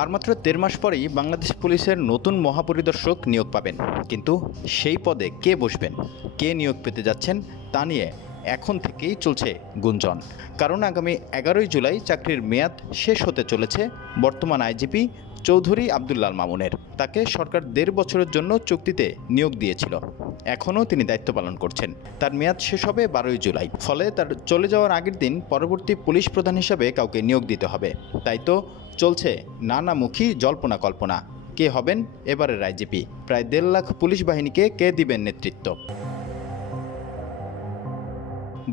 আর মাত্র ১.৫ মাস পরেই বাংলাদেশ পুলিশের নতুন মহাপরিদর্শক নিয়োগ পাবেন, কিন্তু সেই পদে কে বসবেন, কে নিয়োগ পেতে যাচ্ছেন তা নিয়ে এখন থেকেই চলছে গুঞ্জন। কারণ আগামী ১১ই জুলাই চাকরির মেয়াদ শেষ হতে চলেছে বর্তমান আইজিপি চৌধুরী আবদুল্লাহ আল মামুনের। তাকে সরকার ১.৫ বছরের জন্য চুক্তিতে নিয়োগ দিয়েছিল। এখনও তিনি দায়িত্ব পালন করছেন। তার মেয়াদ শেষ হবে ১২ই জুলাই। ফলে তার চলে যাওয়ার আগের দিন পরবর্তী পুলিশ প্রধান হিসাবে কাউকে নিয়োগ দিতে হবে। তাই তো চলছে নানামুখী জল্পনা কল্পনা, কে হবেন এবারের আইজিপি। প্রায় ১.৫ লাখ পুলিশ বাহিনীকে কে দিবেন নেতৃত্ব।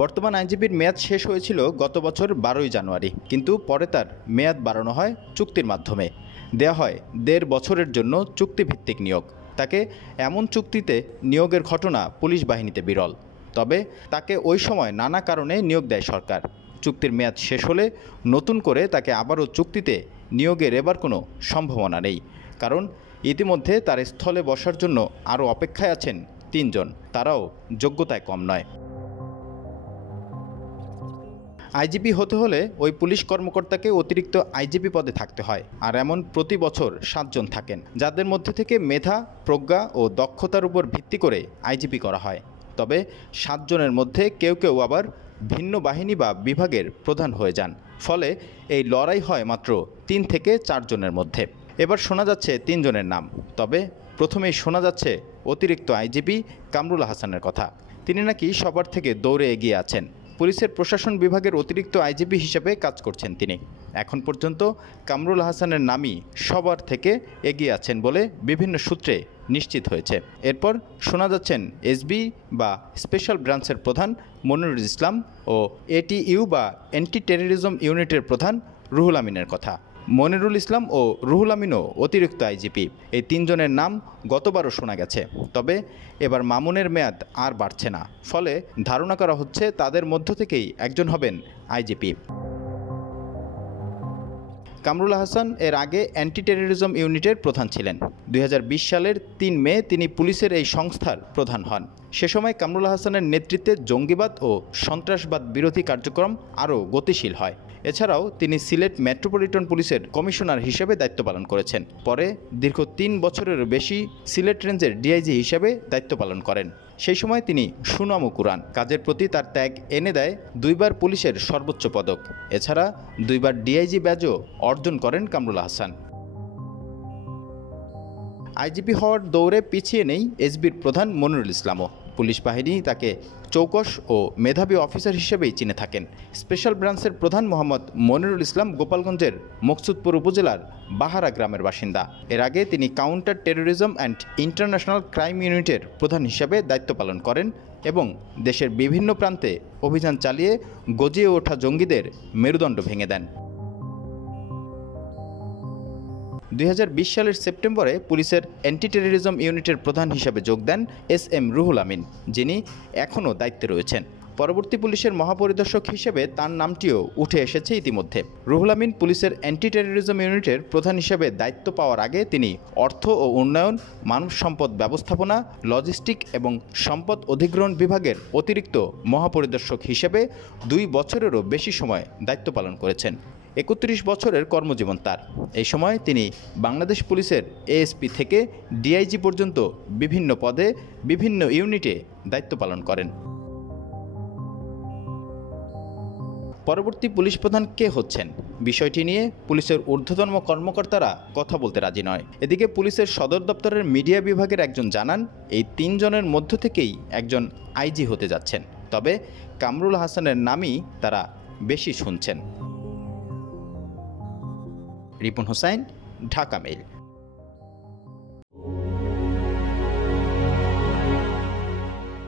বর্তমান আইজিপির মেয়াদ শেষ হয়েছিল গত বছর ১২ই জানুয়ারি, কিন্তু পরে তার মেয়াদ বাড়ানো হয় চুক্তির মাধ্যমে। দেয়া হয় ১.৫ বছরের জন্য চুক্তিভিত্তিক নিয়োগ। তাকে এমন চুক্তিতে নিয়োগের ঘটনা পুলিশ বাহিনীতে বিরল। তবে তাকে ওই সময় নানা কারণে নিয়োগ দেয় সরকার। চুক্তির মেয়াদ শেষ হলে নতুন করে তাকে আবারও চুক্তিতে নিয়োগের এবার কোনো সম্ভাবনা নেই, কারণ ইতিমধ্যে তার স্থলে বসার জন্য আরও অপেক্ষায় আছেন ৩ জন। তারাও যোগ্যতায় কম নয়। আইজিপি হতে হলে ওই পুলিশ কর্মকর্তাকে অতিরিক্ত আইজিপি পদে থাকতে হয়, আর এমন প্রতি বছর ৭ জন থাকেন, যাদের মধ্যে থেকে মেধা, প্রজ্ঞা ও দক্ষতার উপর ভিত্তি করে আইজিপি করা হয়। তবে ৭ জনের মধ্যে কেউ কেউ আবার ভিন্ন বাহিনী বা বিভাগের প্রধান হয়ে যান। ফলে এই লড়াই হয় মাত্র ৩ থেকে ৪ জনের মধ্যে। এবার শোনা যাচ্ছে ৩ জনের নাম। তবে প্রথমেই শোনা যাচ্ছে অতিরিক্ত আইজিপি কামরুল হাসানের কথা। তিনি নাকি সবার থেকে দৌড়ে এগিয়ে আছেন। পুলিশের প্রশাসন বিভাগের অতিরিক্ত আইজিপি হিসেবে কাজ করছেন তিনি। এখন পর্যন্ত কামরুল হাসানের নামই সবার থেকে এগিয়ে আছেন বলে বিভিন্ন সূত্রে নিশ্চিত হয়েছে। এরপর শোনা যাচ্ছেন এসবি বা স্পেশাল ব্রাঞ্চের প্রধান মনিরুল ইসলাম ও এটিইউ বা অ্যান্টি টেররিজম ইউনিটের প্রধান রুহুল আমিনের কথা। মনিরুল ইসলাম ও রুহুল আমিনও অতিরিক্ত আইজিপি। এই ৩ জনের নাম গতবারও শোনা গেছে। তবে এবার মামুনের মেয়াদ আর বাড়ছে না। ফলে ধারণা করা হচ্ছে তাদের মধ্য থেকেই একজন হবেন আইজিপি। কামরুল হাসান এর আগে অ্যান্টি টেররিজম ইউনিটের প্রধান ছিলেন। ২০২০ সালের ৩ মে তিনি পুলিশের এই সংস্থার প্রধান হন। সে সময় কামরুল হাসানের নেতৃত্বে জঙ্গিবাদ ও সন্ত্রাসবাদ বিরোধী কার্যক্রম আরও গতিশীল হয়। এছাড়াও তিনি সিলেট মেট্রোপলিটন পুলিশের কমিশনার হিসেবে দায়িত্ব পালন করেছেন। পরে দীর্ঘ ৩ বছরেরও বেশি সিলেট রেঞ্জের ডিআইজি হিসেবে দায়িত্ব পালন করেন। সেই সময় তিনি সুনামও কুড়ান। কাজের প্রতি তার ত্যাগ এনে দেয় ২ বার পুলিশের সর্বোচ্চ পদক। এছাড়া ২ বার ডিআইজি ব্যাজও অর্জন করেন কামরুল হাসান। আইজিপি হওয়ার দৌড়ে পিছিয়ে নেই এসবির প্রধান মনিরুল ইসলামও। পুলিশ বাহিনী তাকে চৌকস ও মেধাবী অফিসার হিসেবেই চিনে থাকেন। স্পেশাল ব্রাঞ্চের প্রধান মোহাম্মদ মনিরুল ইসলাম গোপালগঞ্জের মকসুদপুর উপজেলার বাহারা গ্রামের বাসিন্দা। এর আগে তিনি counter terrorism and international crime ইউনিটের প্রধান হিসেবে দায়িত্ব পালন করেন এবং দেশের বিভিন্ন প্রান্তে অভিযান চালিয়ে গজিয়ে ওঠা জঙ্গিদের মেরুদণ্ড ভেঙে দেন। ২০২০ সালের সেপ্টেম্বরে পুলিশের অ্যান্টি টেররিজম ইউনিটের প্রধান হিসেবে যোগ দেন এসএম রুহুল আমিন, যিনি এখনও দায়িত্বে রয়েছেন। পরবর্তী পুলিশের মহাপরিদর্শক হিসেবে তার নামটিও উঠে এসেছে ইতিমধ্যে। রুহুল আমিন পুলিশের অ্যান্টি টেররিজম ইউনিটের প্রধান হিসেবে দায়িত্ব পাওয়ার আগে তিনি অর্থ ও উন্নয়ন, মানব সম্পদ ব্যবস্থাপনা, লজিস্টিক এবং সম্পদ অধিগ্রহণ বিভাগের অতিরিক্ত মহাপরিদর্শক হিসেবে ২ বছরেরও বেশি সময় দায়িত্ব পালন করেছেন। ৩১ বছরের কর্মজীবন তার। এই সময় তিনি বাংলাদেশ পুলিশের এএসপি থেকে ডিআইজি পর্যন্ত বিভিন্ন পদে বিভিন্ন ইউনিটে দায়িত্ব পালন করেন। পরবর্তী পুলিশ প্রধান কে হচ্ছেন, বিষয়টি নিয়ে পুলিশের ঊর্ধ্বতন কর্মকর্তারা কথা বলতে রাজি নয়। এদিকে পুলিশের সদর দপ্তরের মিডিয়া বিভাগের একজন জানান, এই ৩ জনের মধ্য থেকেই একজন আইজি হতে যাচ্ছেন। তবে কামরুল হাসানের নামই তারা বেশি শুনছেন। রিপন হোসাইন, ঢাকা মেইল।